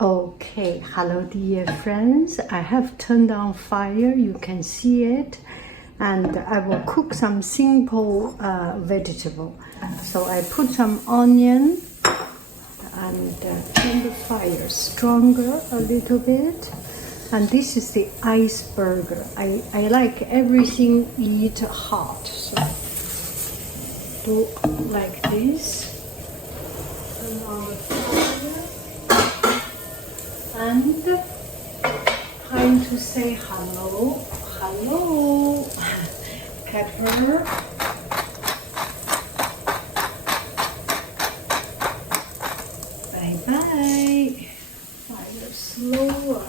Okay, hello dear friends. I have turned on fire, you can see it, and I will cook some simple vegetable. So I put some onion and turn the fire stronger a little bit. And this is the iceberg. I like everything eat hot, so do like this. Turn on the fire. And time to say hello, hello, pepper, bye-bye, fire slower,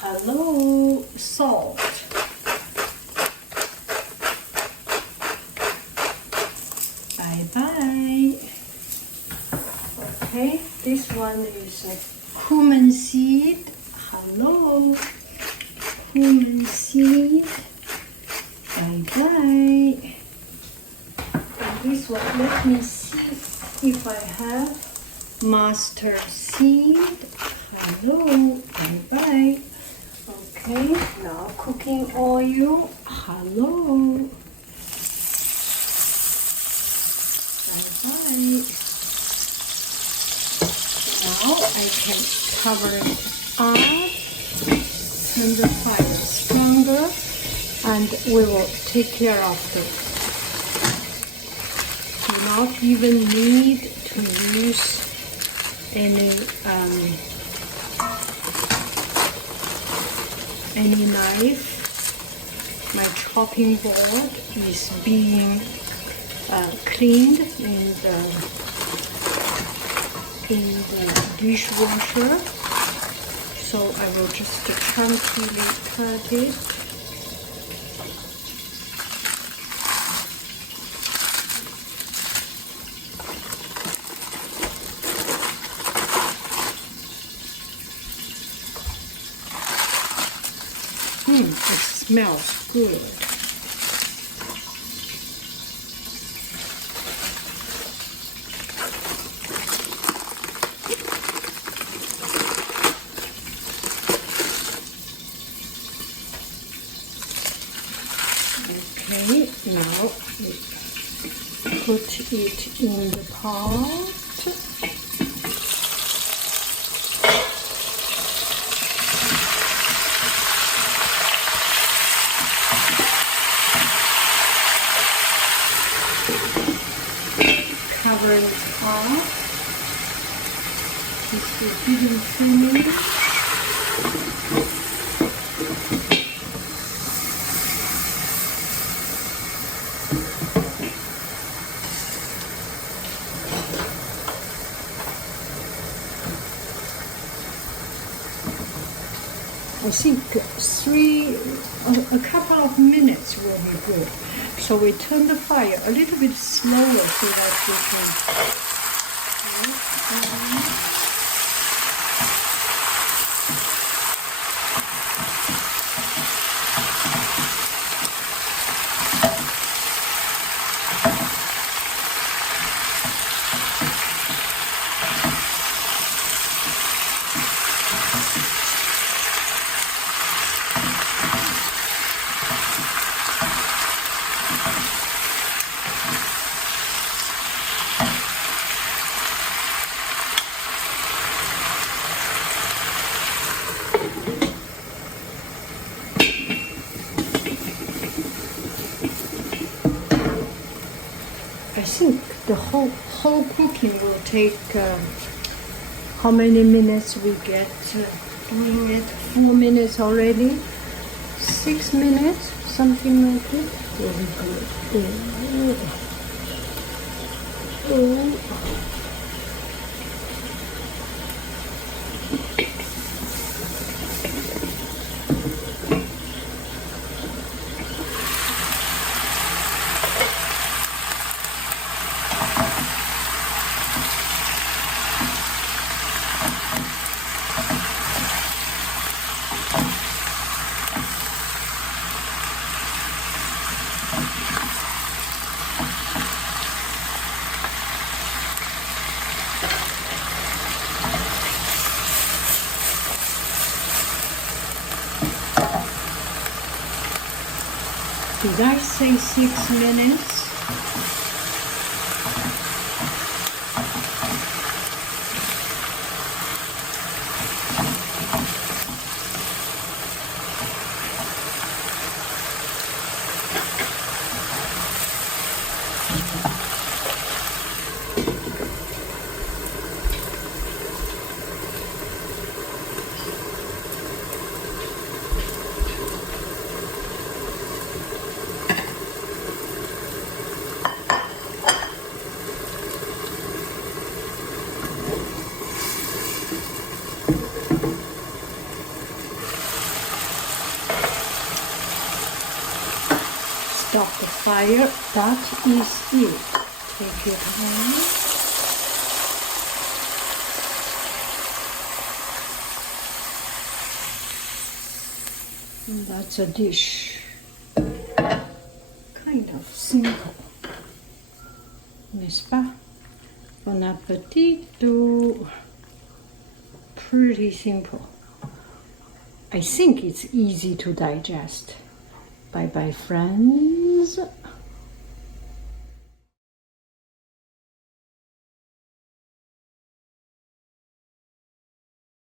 hello, salt, bye-bye. Okay, this one is cumin seed. Hello, cumin seed. Bye bye. And this one, let me see if I have mustard seed. Hello, bye bye. Okay, now cooking oil. Hello. Bye bye. Now I can cover it up, turn the fire stronger, and we will take care of it. Do not even need to use any knife. My chopping board is being cleaned in the dishwasher, so I will just chunky cut it. It smells good. Okay, now we put it in the pot. Cover it off. Just repeat in 2 minutes. I think a couple of minutes will be good. So we turn the fire a little bit slower so that we can. I think the whole cooking will take how many minutes we get doing it? 4 minutes already? 6 minutes? Something like that? Very good. Oh. Did I say 6 minutes? Stop the fire. That is it. Take it home. And that's a dish. Kind of simple. N'est-ce pas? Bon appetito. Pretty simple. I think it's easy to digest. Bye bye, friends.